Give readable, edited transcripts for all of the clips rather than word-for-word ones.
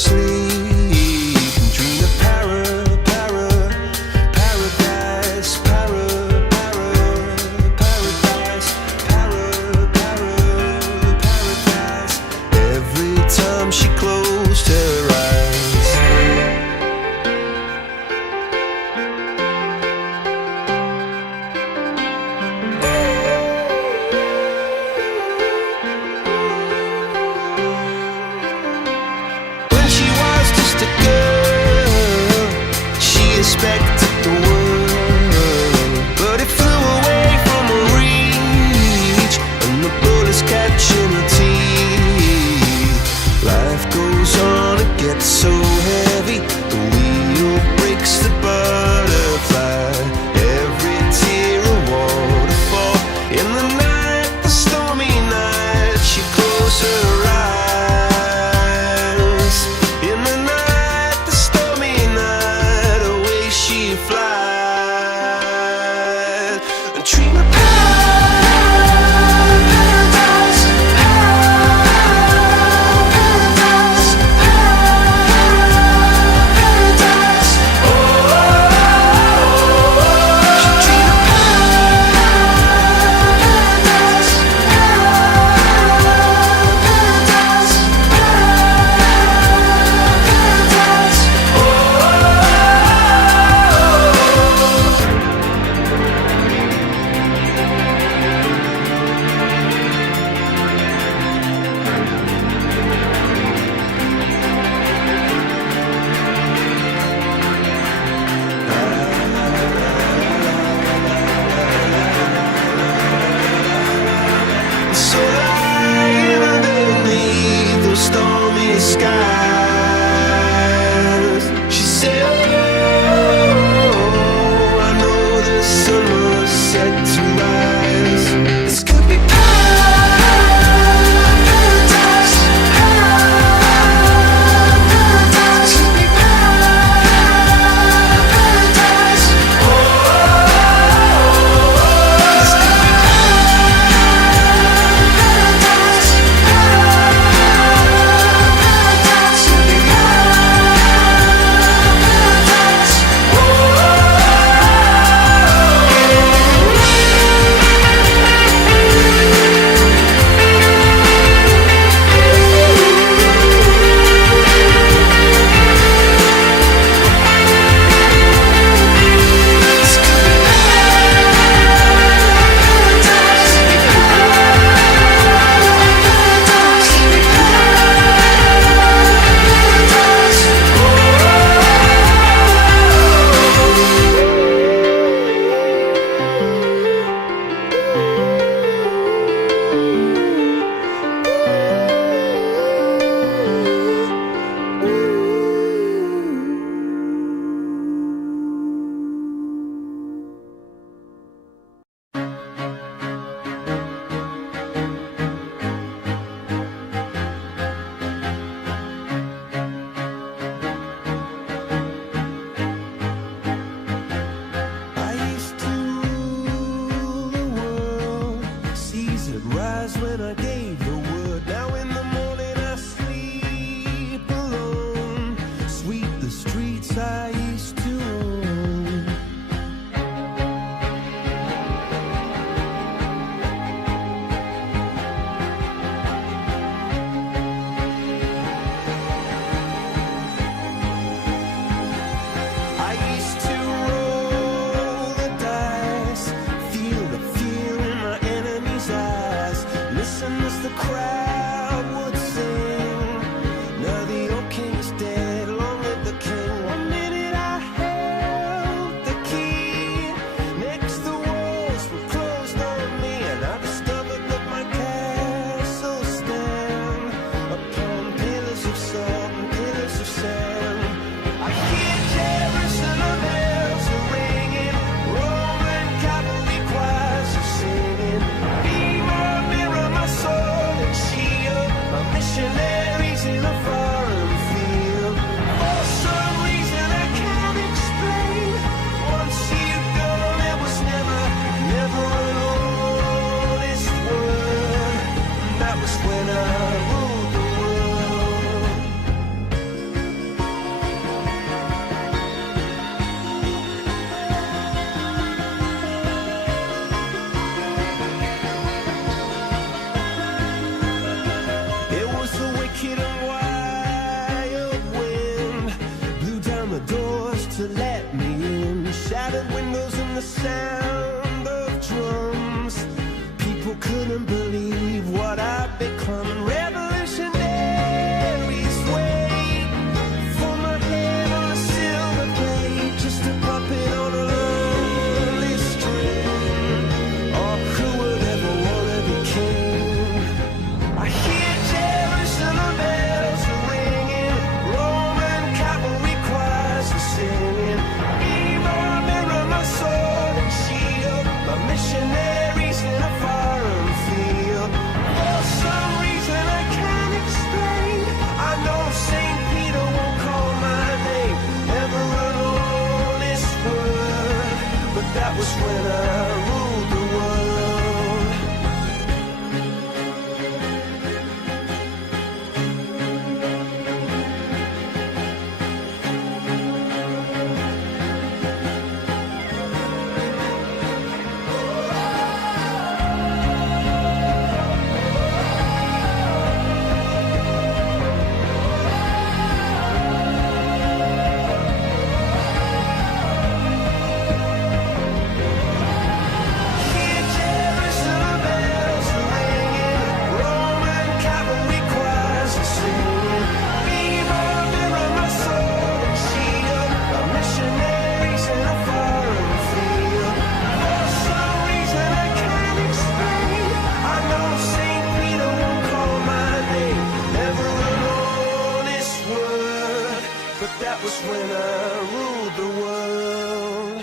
sleep and dream of paradise, paradise. Every time she closed her eyes. When she was just a girl, she expected the world, but it flew away from her reach, and the bullets catching her teeth. Life goes on, it gets so heavy, the wheel breaks the butterfly. Every tear a waterfall. In the night, the stormy night, she closed her eyes. In the night, the stormy night, away she flies. And dream of paradise, paradise, paradise. Oh, she dream of paradise, paradise, paradise. So lying underneath those stormy skies, she said, oh, I know the sun was set to rise. This could be paradise, paradise, could be paradise. Oh, this could be paradise, paradise, could be paradise. This could be I used to rule the world. Seas would rise when I gave the word. Now in the morning I sleep alone. Sweep the streets I used to own. I used to roll the dice, feel the fear in my enemy's eyes, listen as the crowd would sing. Now the old king is dead, long live the king. One minute I the doors to let me in. Shattered windows and the sound of drums. People couldn't believe what I'd become. Revolutionaries wait for my head on a silver plate, just a puppet on a lonely string. Oh, who would ever wanna be king? I hear Jerusalem bells are ringing, Roman cavalry choirs are singing. Mirror, mirror, my sword and shield, my missionaries in a foreign field. For some reason I can't explain, I know St. Peter won't call my name, never an honest word, but that was when I ruled the world. Hear Jerusalem bells are ringing, Roman cavalry choirs are singing. Mirror, mirror, my sword and shield, my missionaries in a foreign field. For some reason I can't explain, I know St. Peter won't call my name, never an honest word, but that was when I ruled the world.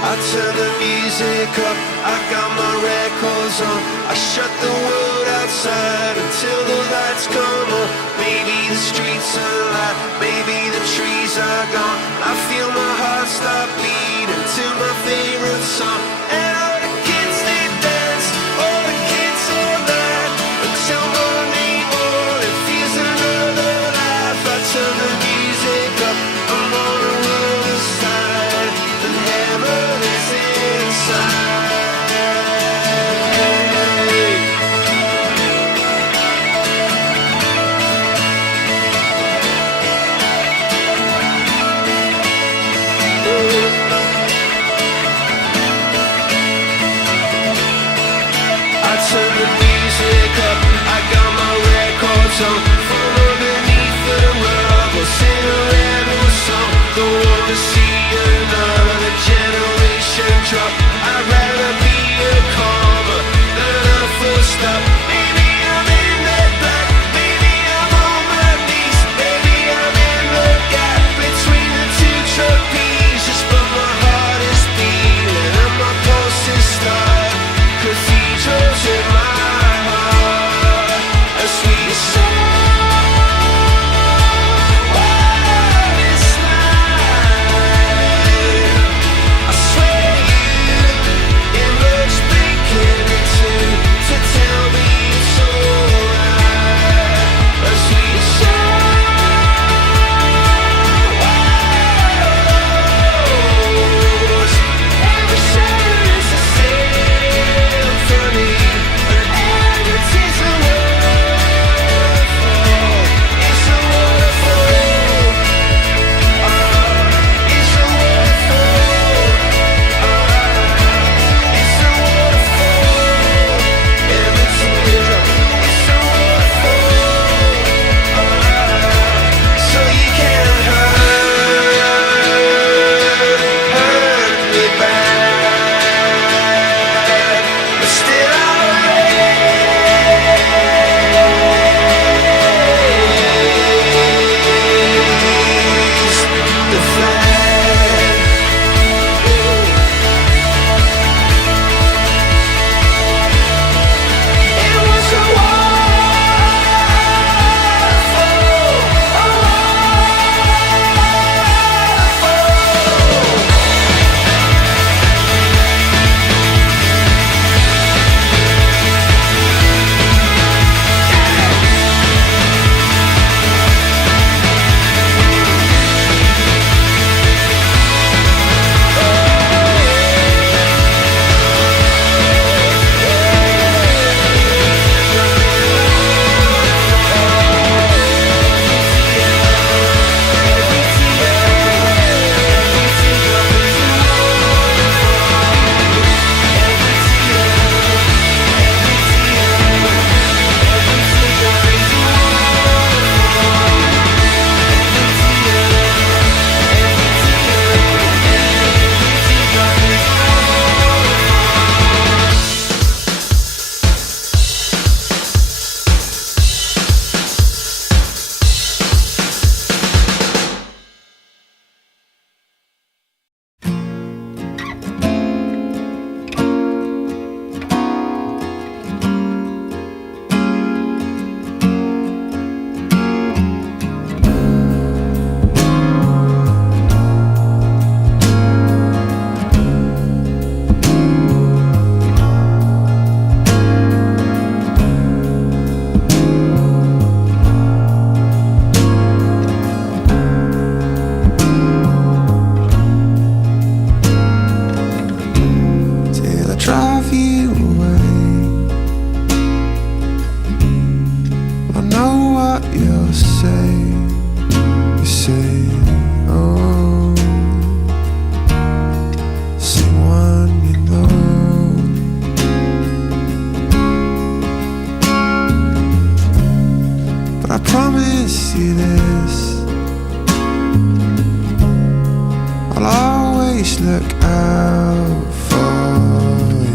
I turn the music up, I got my records on. I shut the world outside until the lights come on. Maybe the streets are alive, maybe the trees are gone. I feel my heart stop beating to my favorite song. And all the kids they dance, all the kids all night, until Monday morning feels another life. I turn the music up, I'm on the other side, and heaven is inside. look out for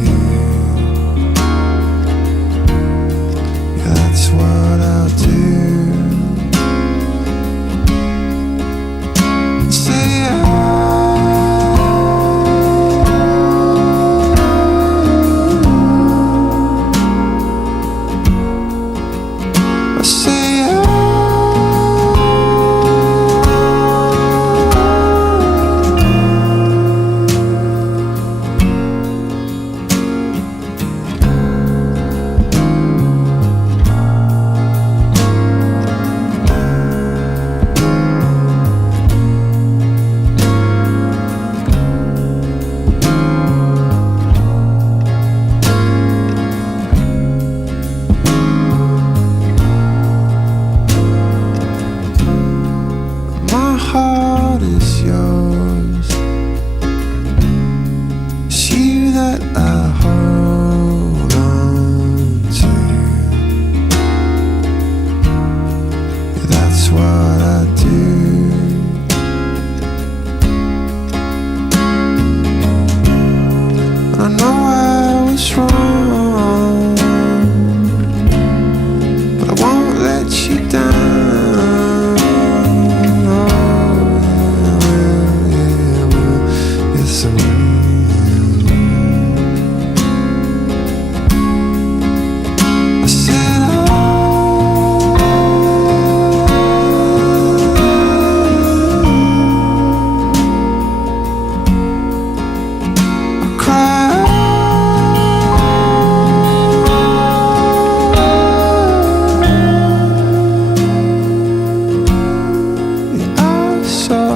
you. Yeah, that's what I'll do. Say I say my heart is yours. It's you that I hold on to. Yeah, that's what I do. I know I was wrong, but I won't let you down.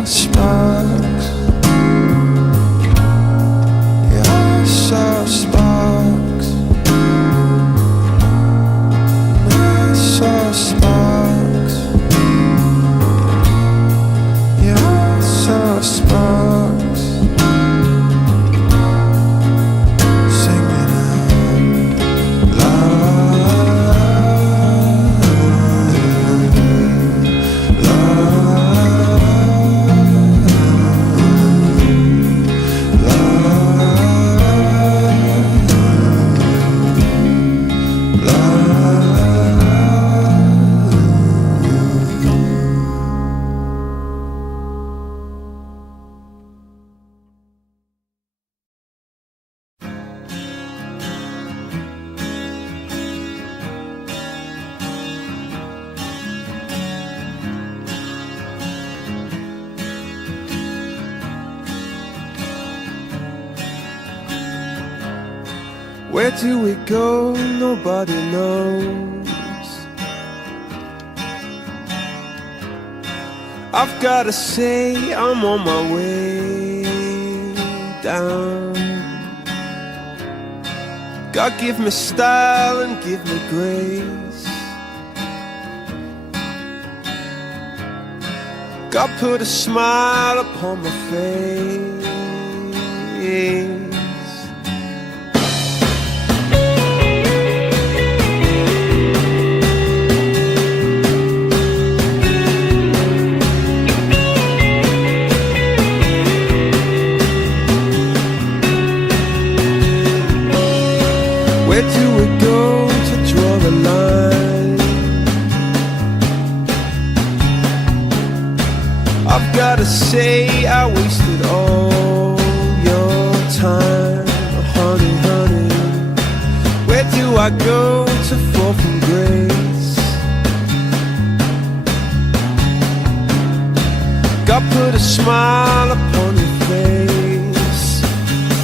Sparks. Yeah, I saw sparks. I saw sparks. Yeah, I saw sparks. Singing out loud. Where do we go? Nobody knows. I've gotta say I'm on my way down. God give me style and give me grace. God put a smile upon my face. Where do we go to draw the line? I've gotta say I wasted all your time, honey, honey. Where do I go to fall from grace? God put a smile upon your face,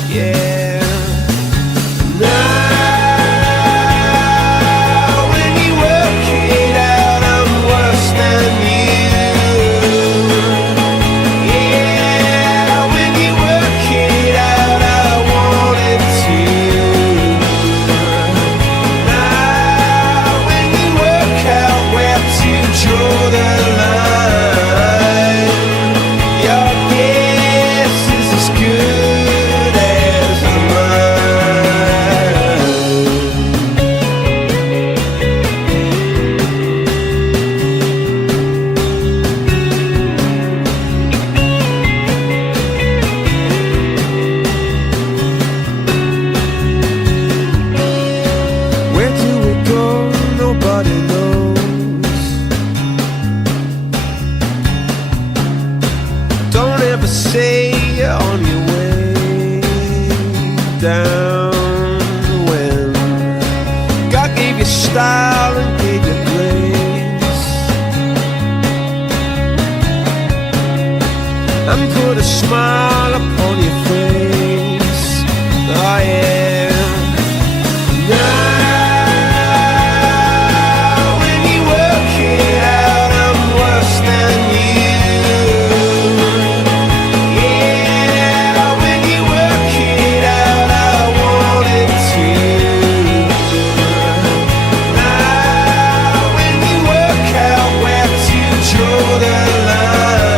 yeah. Now draw the line. You're say you're on your way down when God gave you style and gave you grace and put a smile upon your face? Oh yeah. Now when you work it out, I'm worse than you. Yeah, when you work it out, I wanted to. Now when you work out where to draw the line,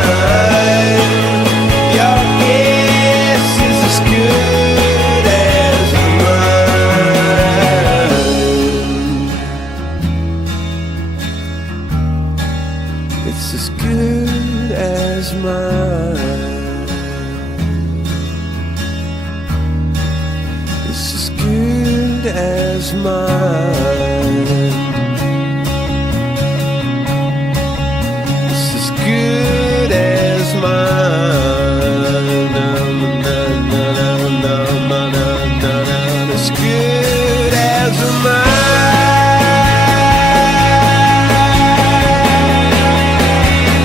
your guess is as good as mine. It's as good as mine. It's as good as mine. It's as good as mine. As good as mine.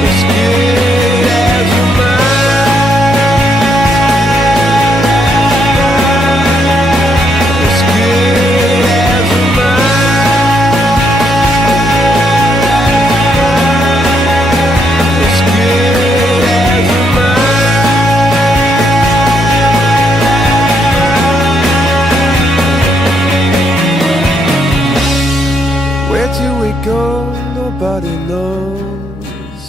As good as mine. As good as mine. As good as mine. Where do we go? Nobody knows.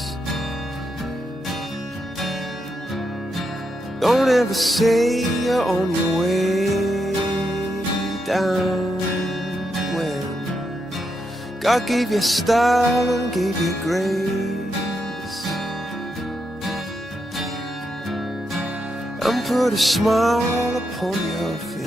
Don't ever say you're on your way down when God gave you style and gave you grace and put a smile upon your face.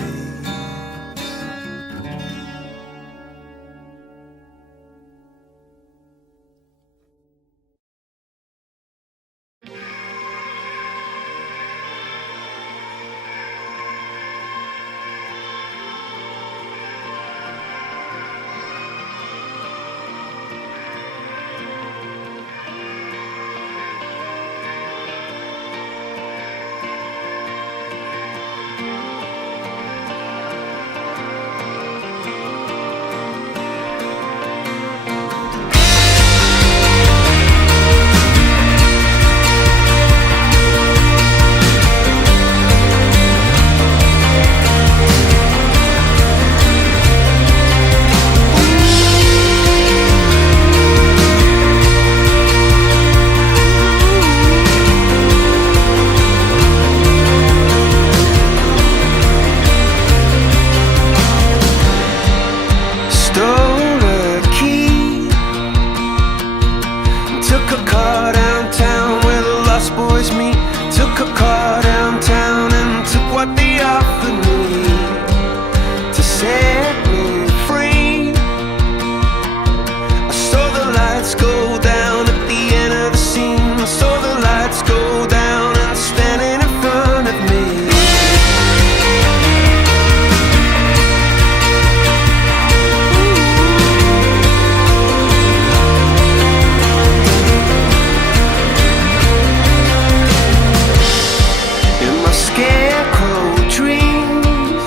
Stole a key, took a car downtown where the lost boys meet. Took a car downtown and took what they offered me to set me free. I saw the lights go down at the end of the scene. I saw the lights go down and standing in front of me. In my scarecrow dreams,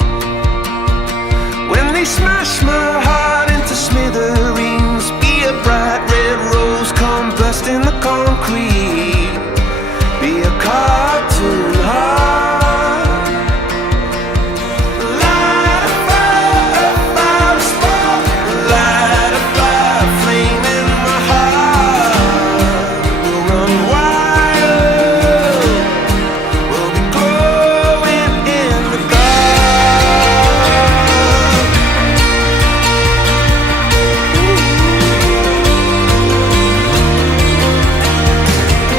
when they smash my heart into smithereens, be a bright red rose come bursting the concrete, be a cartoon heart. Light a fire, fire spark, light a fire flame in my heart. We'll run wild, we'll be glowing in the dark. Ooh.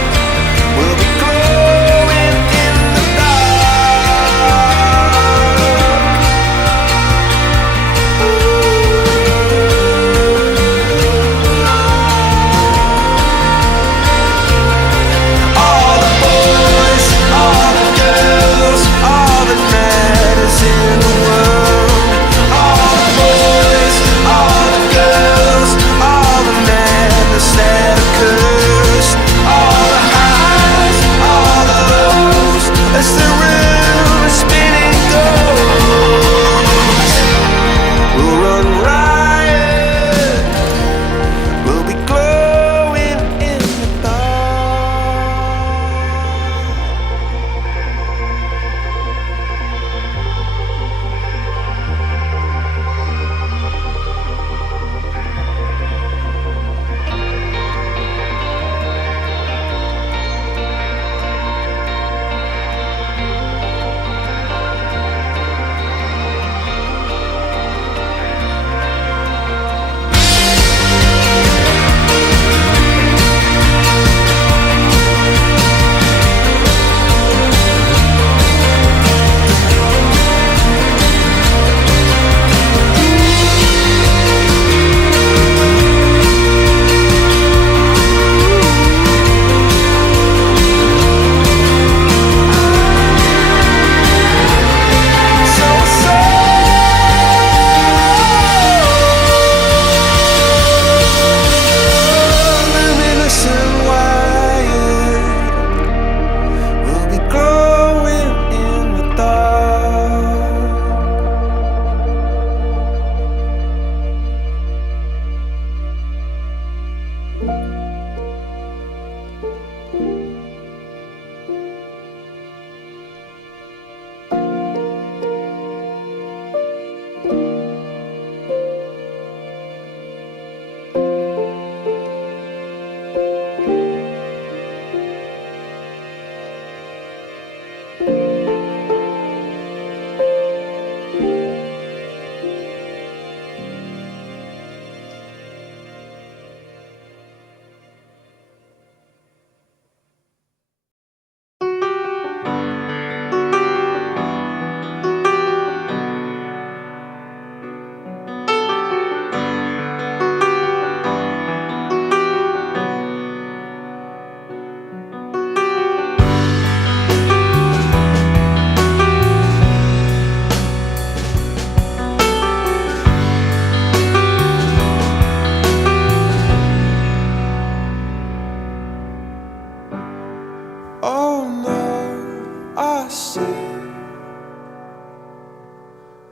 Oh no, I see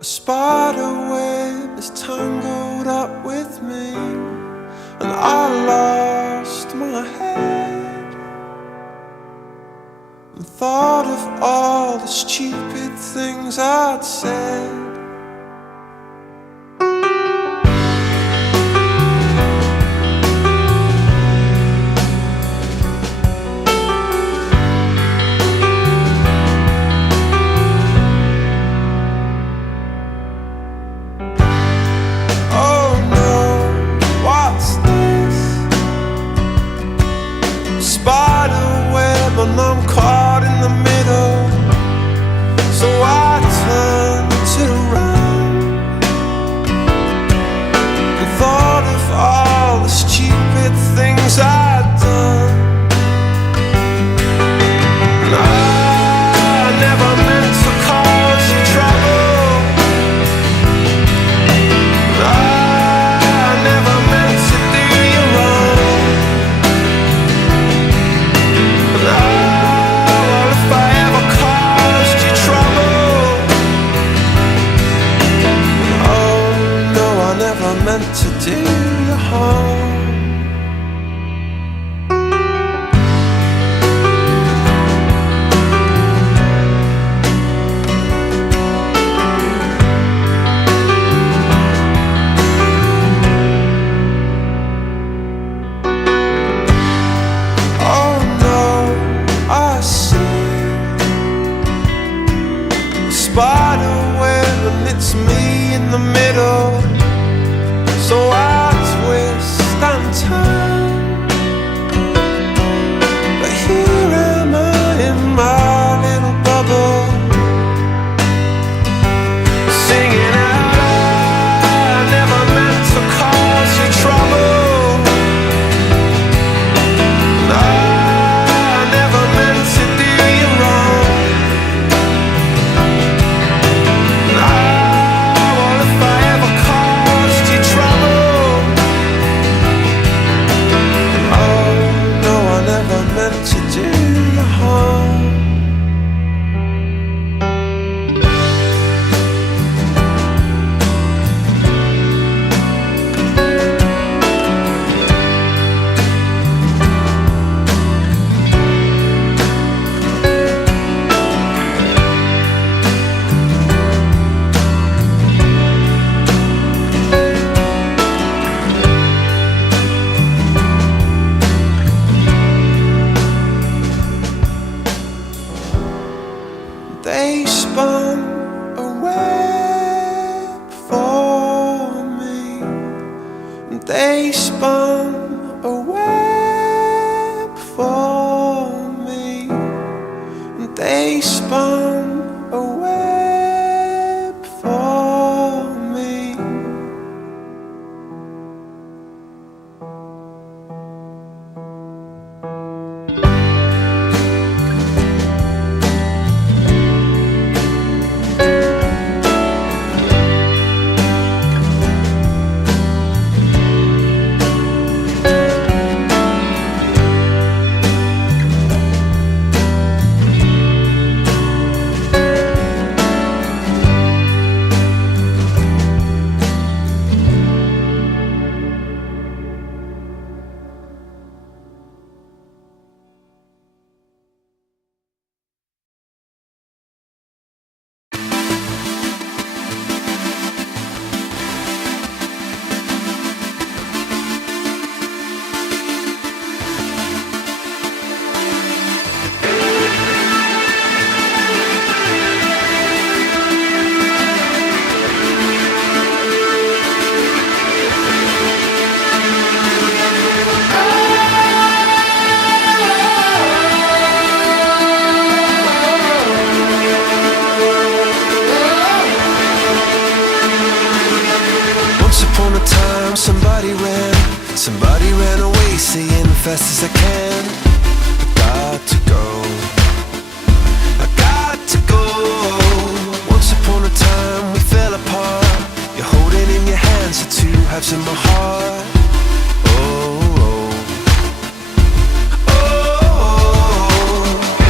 a spider web is tangled up with me, and I lost my head and thought of all the stupid things I'd said. And I'm caught in the middle, so I turned it around and thought of all the stupid things I'd done. And I never meant to cause you trouble, and I never meant to do you wrong, and if I ever caused you trouble, oh no, I never meant to do you harm. Oh no, I see spider web and it's me in the middle, so I twist and turn, but here am I in my little bubble, singing out I never meant to cause you trouble, and I never meant to do you wrong. If I ever caused you trouble, oh no, I never meant to do you harm. They spun a web for me. They spun a web for me. They spun a web for me. Somebody ran away saying fast as I can, I got to go, I got to go. Once upon a time we fell apart. You're holding in your hands the two halves of my heart. Oh, oh, oh, oh.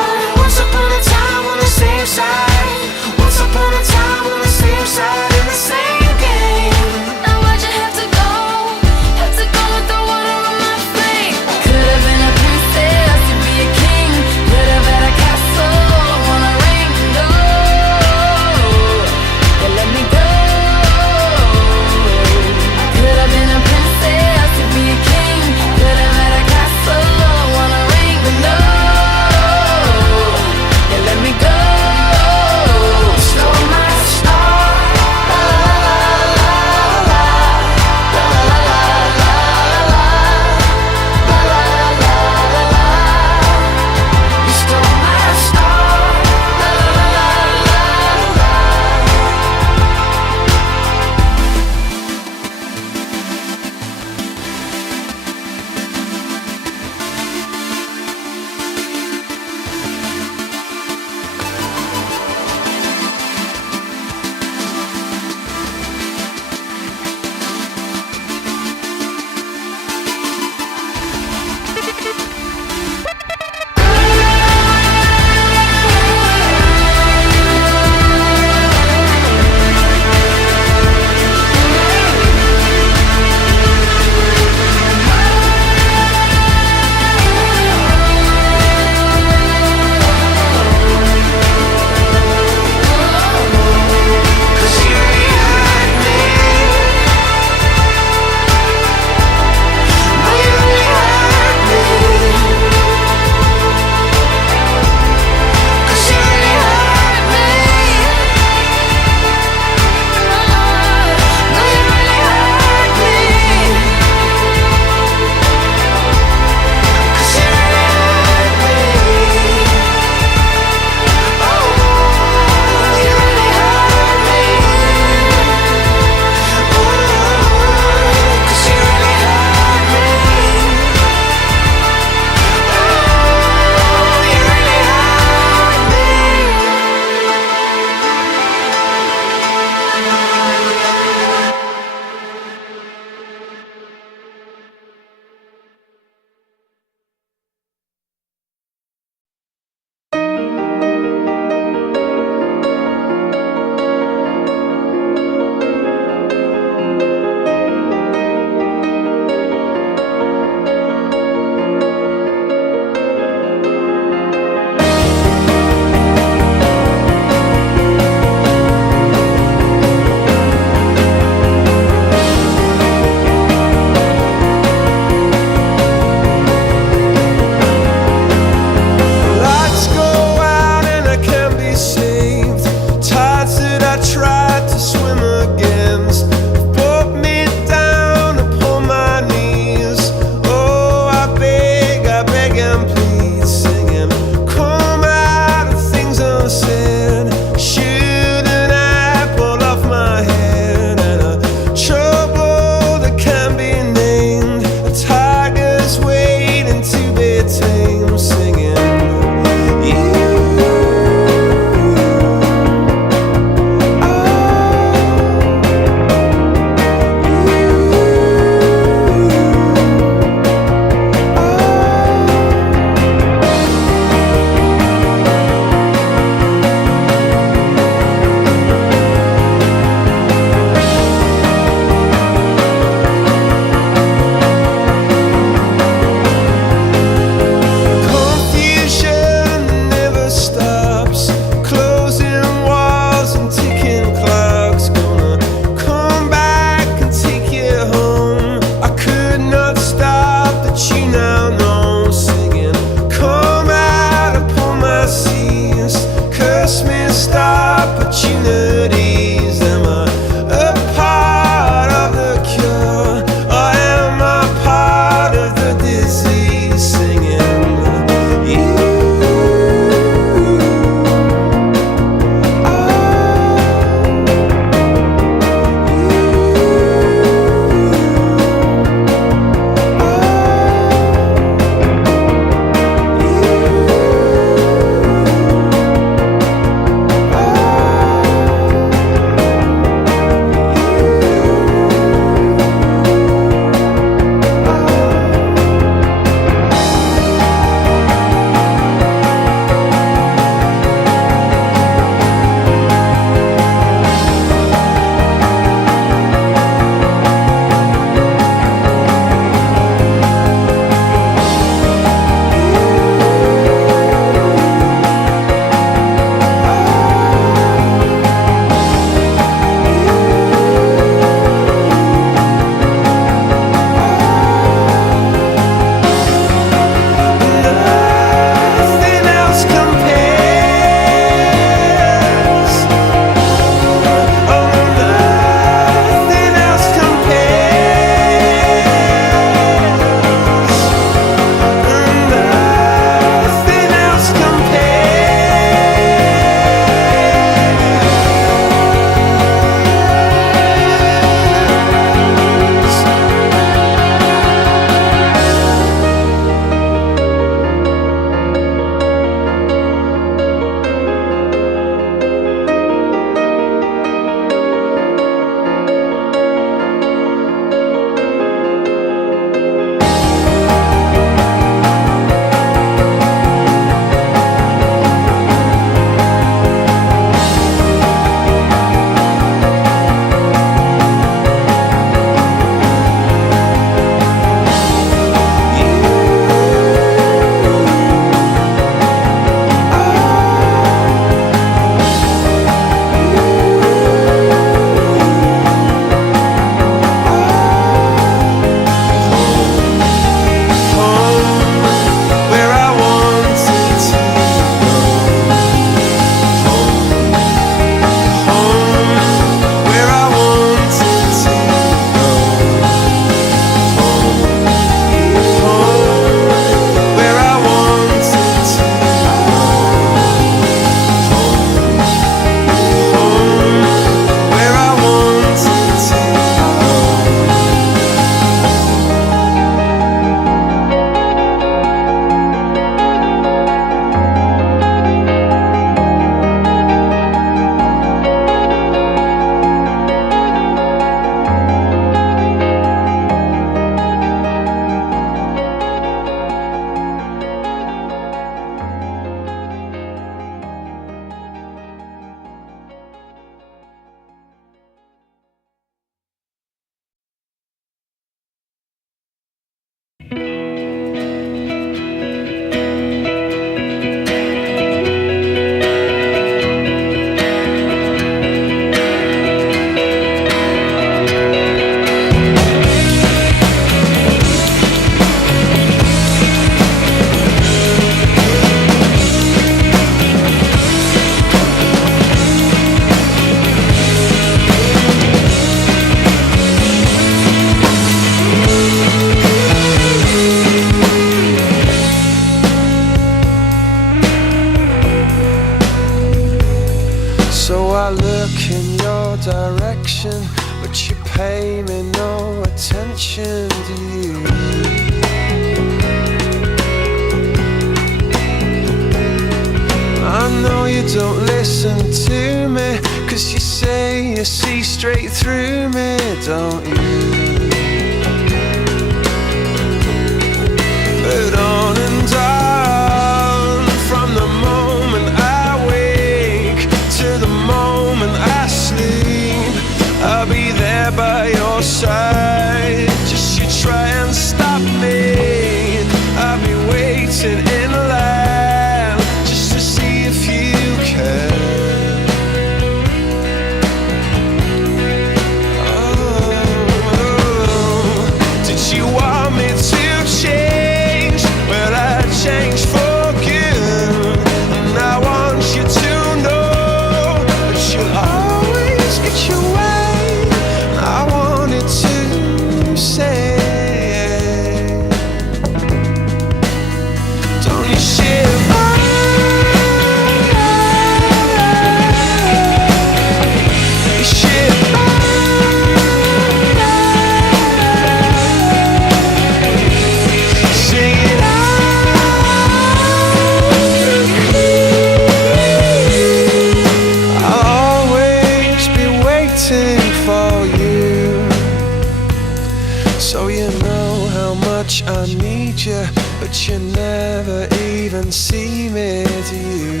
much I need you, but you never even see me, do you?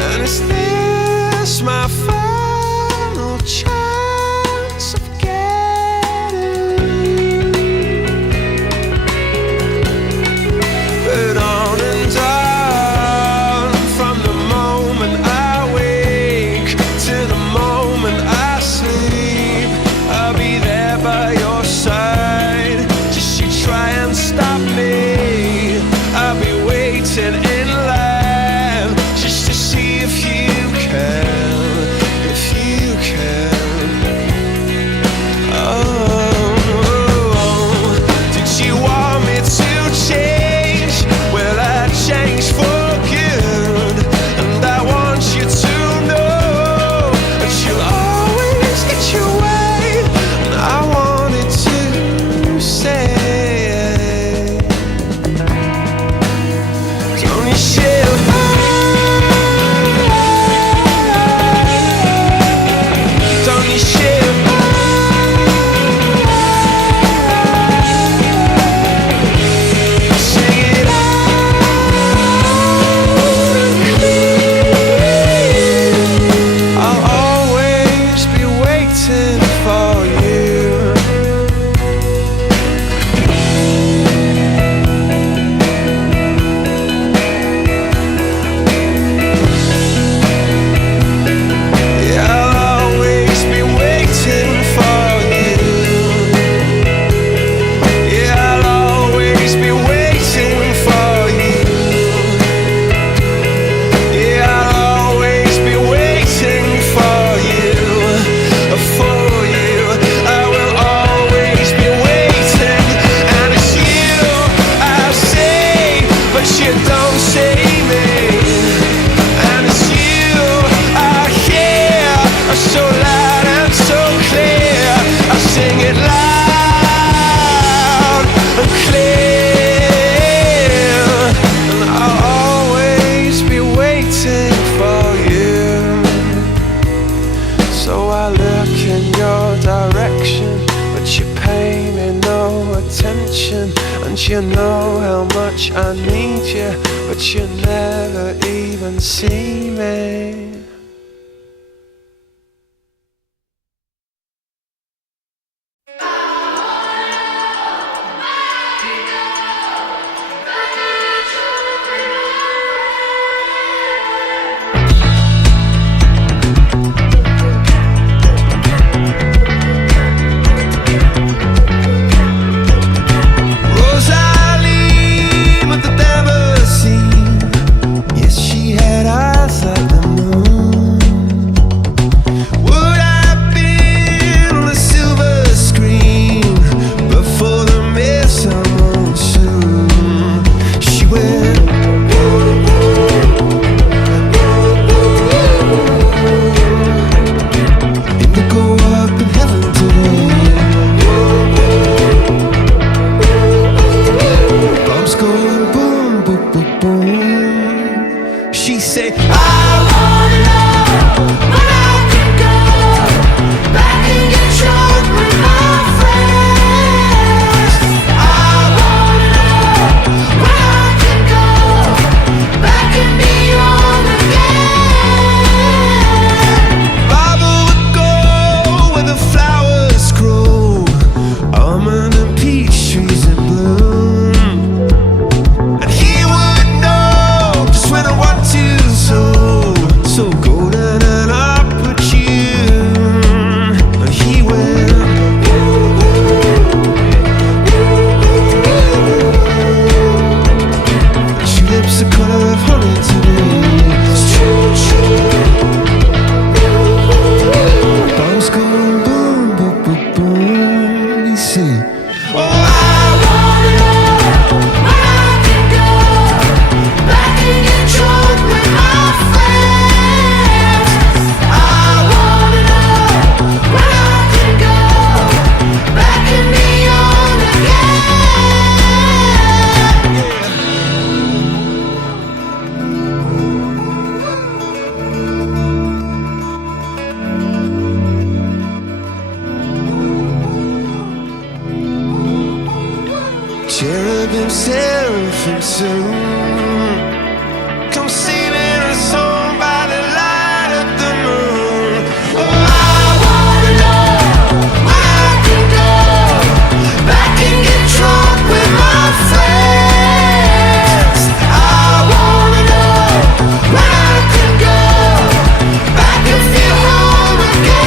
And is this my final chance of getting but on and on, from the moment I wake to the moment I sleep, I'll be there by your side. Just you try and stop me, I'll be waiting in line just to see if you can, if you can. Oh, did you want me to change? Well, I changed for good, and I want you to know that you'll always get your way. And I wanted to say, don't you share? Don't you share? Sing it I'll always be waiting for you. Yeah, I'll always be waiting for you. Yeah, I'll always be waiting for you. Yeah, I'll always be waiting for you, for you. I will always be waiting, and it's you I say, but you don't see me. And it's you I hear, so loud and so clear. I sing it loud and clear, and I'll always be waiting for you. So I look in your direction, but you pay me no attention. And you know how much I need you, but you never even see me. Rosalie, but the devil seen. Yes, she had eyes like the moon. Cherubim, seraphim soon come singing a song by the light of the moon. Oh, I wanna know where I can go back and get drunk with my friends. I wanna know where I can go back and feel home again.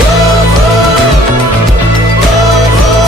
Ooh, ooh, ooh, ooh.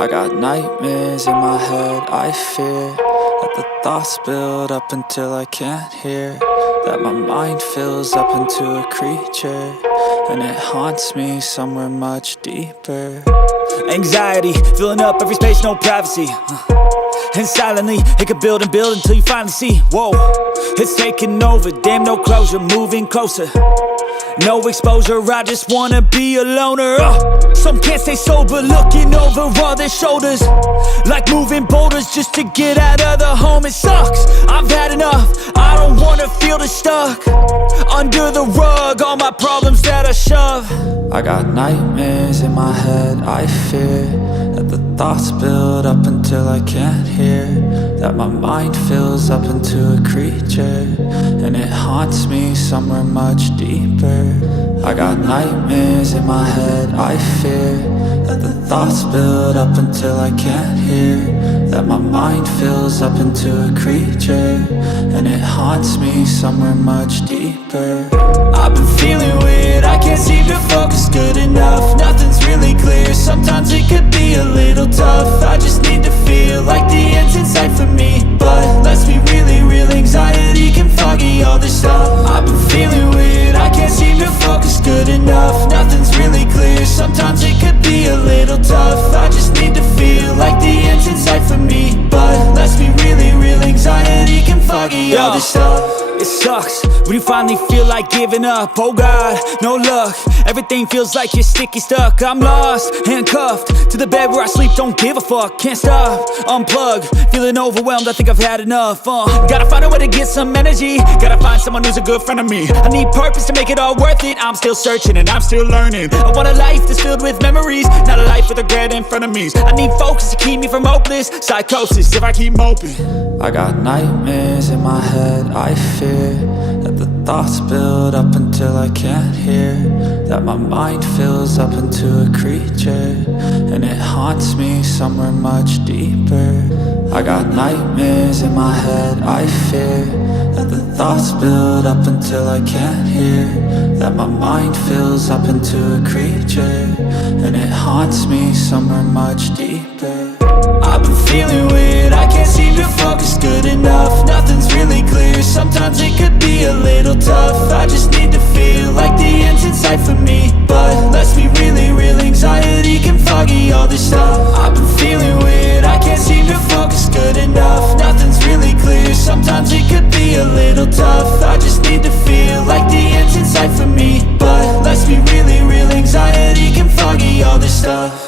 I got nightmares in my head, I fear that the thoughts build up until I can't hear, that my mind fills up into a creature, and it haunts me somewhere much deeper. Anxiety, filling up every space, no privacy. And silently, it could build and build until you finally see, whoa, it's taking over, damn no closure, moving closer. No exposure, I just wanna be a loner. Some can't stay sober, looking over all their shoulders, like moving boulders just to get out of the home. It sucks, I've had enough, I don't wanna feel this stuck under the rug, all my problems that I shove. I got nightmares in my head, I fear that the thoughts build up until I can't hear, that my mind fills up into a creature, and it haunts me somewhere much deeper. I got nightmares in my head, I fear that the thoughts build up until I can't hear, that my mind fills up into a creature, and it haunts me somewhere much deeper. I've been feeling weird, I can't seem to focus good enough, nothing's really clear, sometimes it could be a little tough. I just need to feel like the end's in sight for me, but let's be really real, anxiety can foggy all this stuff. I've been feeling weird, I can't seem to focus good enough, nothing's really clear, sometimes it could be a little tough. I just need to feel like the end's in sight for me, but let's be really real, anxiety can foggy all this stuff. It sucks when you finally feel like giving up. Oh God, no luck, everything feels like you're sticky stuck. I'm lost, handcuffed to the bed where I sleep, don't give a fuck. Can't stop, unplug, feeling overwhelmed, I think I've had enough. Gotta find a way to get some energy, gotta find someone who's a good friend of me. I need purpose to make it all worth it, I'm still searching and I'm still learning. I want a life that's filled with memories, not a life with regret in front of me. I need focus to keep me from hopeless psychosis if I keep moping. I got nightmares in my head, I fear that the thoughts build up until I can't hear, that my mind fills up into a creature, and it haunts me somewhere much deeper. I got nightmares in my head, I fear that the thoughts build up until I can't hear, that my mind fills up into a creature, and it haunts me somewhere much deeper. I've been feeling weird, I can't seem to focus good enough, nothing's really clear, sometimes it could be a little tough. I just need to feel like the end's in sight for me, but let's be really real, anxiety can foggy all this stuff. I've been feeling weird, I can't seem to focus good enough, nothing's really clear, sometimes it could be a little tough. I just need to feel like the end's in sight for me, but let's be really real, anxiety can foggy all this stuff.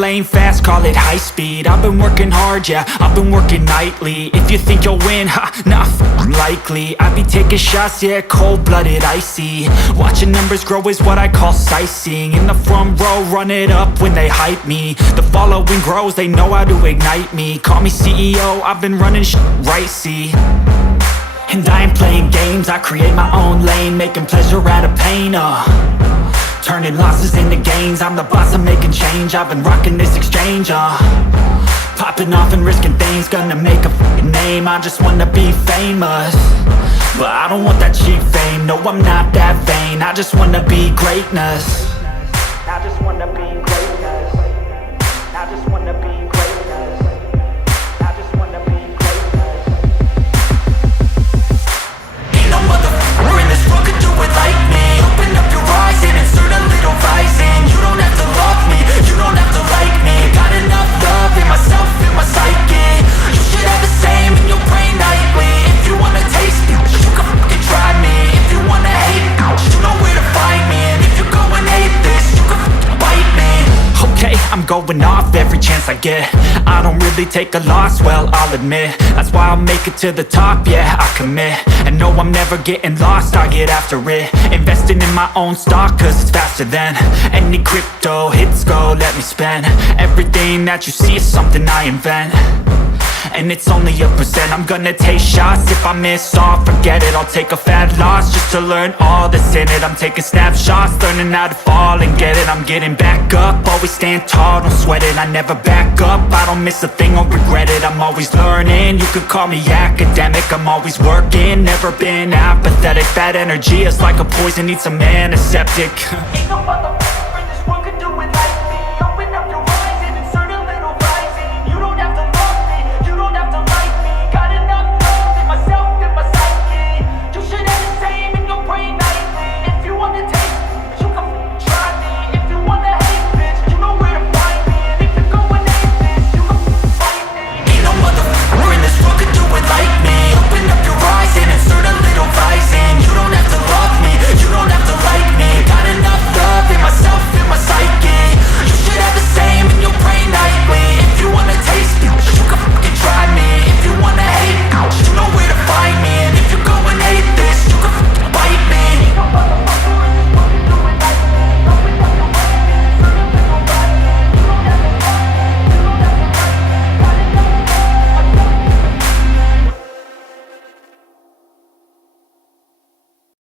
lane fast, call it high speed. I've been working hard, yeah, I've been working nightly. If you think you'll win, ha, nah, likely. I be taking shots, yeah, cold-blooded, icy. Watching numbers grow is what I call sightseeing. In the front row, run it up when they hype me. The following grows, they know how to ignite me. Call me CEO, I've been running right, see. And I ain't playing games, I create my own lane, making pleasure out of pain, turning losses into gains, I'm the boss, I'm making change. I've been rocking this exchange, popping off and risking things, gonna make a fucking name. I just wanna be famous, but I don't want that cheap fame. No, I'm not that vain, I just wanna be greatness. I just wanna be greatness. I just wanna be greatness. I just wanna be greatness. Ain't no motherfucker in this world could do it like me. Open up your eyes and insert a little rising. You don't have to love me, you don't have to like me. Got enough love in myself, in my psyche. You should have the same in your brain nightly. If you wanna taste me, you can fucking try me. If you wanna hate me, you know where to find me. And if you go and hate this, you can fucking bite me. Okay, I'm going off every chance I get. I don't really take a loss, well, I'll admit. That's why I'll make it to the top, yeah, I commit. And no, I'm never getting lost, I get after it. Investing in my own stock, cause it's faster than any crypto hits go, let me spend. Everything that you see is something I invent, and it's only a percent. I'm gonna take shots, if I miss all, forget it. I'll take a fat loss just to learn all that's in it. I'm taking snapshots, learning how to fall and get it. I'm getting back up, always stand tall, don't sweat it. I never back up, I don't miss a thing or regret it. I'm always learning, you could call me academic. I'm always working, never been apathetic. That energy is like a poison, needs some antiseptic. Ain't nobody